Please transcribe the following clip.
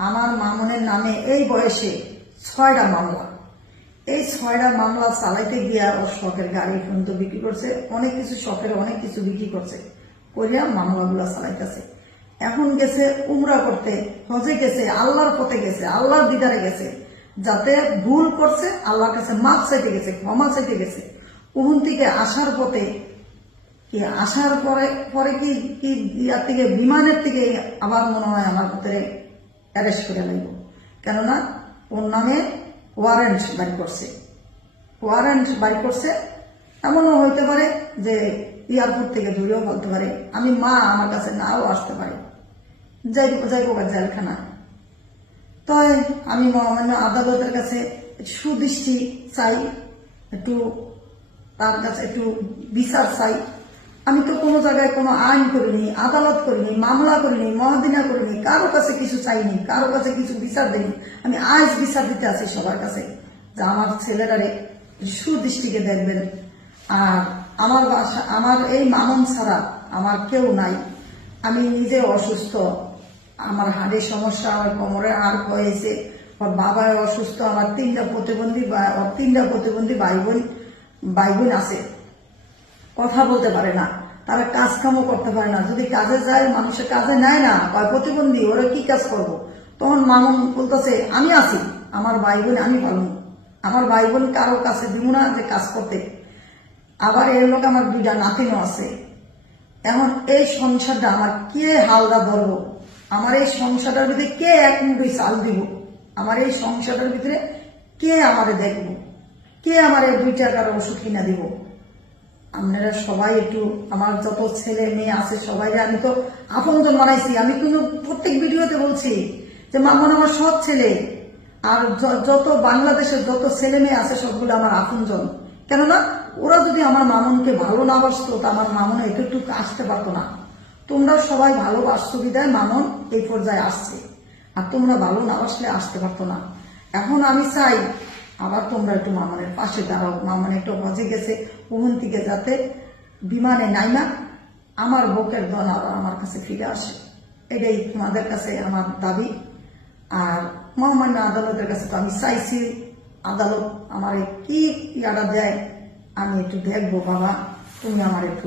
আমার মামুনের নামে এই বয়সে 6টা মামলা। এই 6টা মামলা চালাইতে গিয়া ওর শখের গাড়ি পর্যন্ত বিক্রি করছে, অনেক কিছু শখের অনেক কিছু বিক্রি করছে, করিয়া মামলাগুলা চালাইতেছে। এখন গেছে উমরা করতে, হজে গেছে, আল্লাহর পথে গেছে, আল্লাহর দিদারে গেছে, যাতে ভুল করছে আল্লাহর কাছে মাপ চাইতে গেছে, ক্ষমা চাইতে গেছে। উহুন থেকে আসার পথে কি আসার পরে পরে কি কি ইয়ার থেকে বিমানের থেকে আবার মনে হয় আমার ভিতরে অ্যারেস্ট করে নেব, কেননা ওর নামে ওয়ারেন্ট বাড়ি করছে। ওয়ারেন্ট বাড়ি করছে, এমনও হইতে পারে যে এয়ারপোর্ট থেকে দূরেও বলতে পারে, আমি মা আমার কাছে নাও আসতে পারে, যাইব জেলখানা। তাই আমি মহামান্য আদালতের কাছে সুদৃষ্টি চাই, একটু তার কাছে একটু বিচার চাই। আমি তো কোনো জায়গায় কোনো আইন করিনি, আদালত করিনি, মামলা করিনি, মহাদিনা করিনি, কারো কাছে কিছু চাইনি, কারো কাছে কিছু বিচার দিইনি। আমি আজ বিচার দিতে আছি সবার কাছে যে আমার ছেলেটারে সুদৃষ্টিকে দেখবেন। আর আমার এই মামন ছাড়া আমার কেউ নাই। আমি নিজে অসুস্থ, আমার হাড়ের সমস্যা, আমার কোমরের হাড় হয়েছে, ওর বাবা অসুস্থ, আমার তিনটা প্রতিবন্ধী ভাই বোন আছে, কথা বলতে পারে না, তারা কাজ কামও করতে পারে না। যদি কাজে যায়, মানুষের কাজে নেয় না, প্রতিবন্ধী, ওরা কি কাজ করব? তখন মামুন বলতেছে আমি আছি, আমার ভাই বোন আমি পালন, আমার ভাই বোন কারো কাছে দিব না যে কাজ করতে। আবার এর লোক আমার 2টা নাতিনও আছে। এখন এই সংসারটা আমার কে হালদা ধরব? আমার এই সংসারটার ভিতরে কে এক মুঠি চাল দিব? আমার এই সংসারটার ভিতরে কে আমারে দেখব? কে আমার 2 টাকার ওষুধ কিনা দিব? আপনারা সবাই একটু, আমার যত ছেলে মেয়ে আছে সবাই, আমি তো আপনজন বানাইছি। আমি কিন্তু প্রত্যেক ভিডিওতে বলছি যে মামুন আমার সৎ ছেলে, আর যত বাংলাদেশের যত ছেলে মেয়ে আছে সবগুলো আমার আপনজন। কেননা ওরা যদি আমার মামুনকে ভালো না বাসতো, তা আমার মামুন একটু আসতে পারতো না। তোমরা সবাই ভালোবাসছো বিদায় মামুন এই পর্যায়ে আসছে, আর তোমরা ভালো না বাসলে আসতে পারতো না। এখন আমি চাই আবার তোমরা একটু মামুনের পাশে দাঁড়াও। মামুন একটু হজে গেছে, ওখান থেকে যাতে বিমানে নাইমা আমার বুকের দন আবার আমার কাছে ফিরে আসে, এটাই তোমাদের কাছে আমার দাবি। আর মহামান্য আদালতের কাছে তো আমি চাইছি, আদালত আমার কি ইয়াটা দেয় আমি একটু দেখবো। বাবা, তুমি আমার একটু